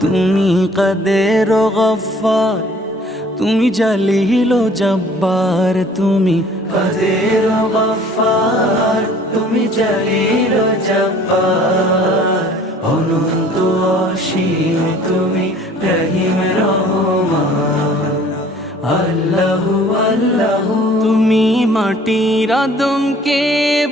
তুমি কাদের গফার? তুমি জালিল জব্বার, তুমি কাদের গফার? তুমি জালিল জব্বার, অনন্ত অসীম, তুমি রহিম রহমান। আল্লাহু আল্লাহু। তুমি মাটির আদমকে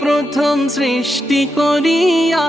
প্রথম সৃষ্টি করিয়া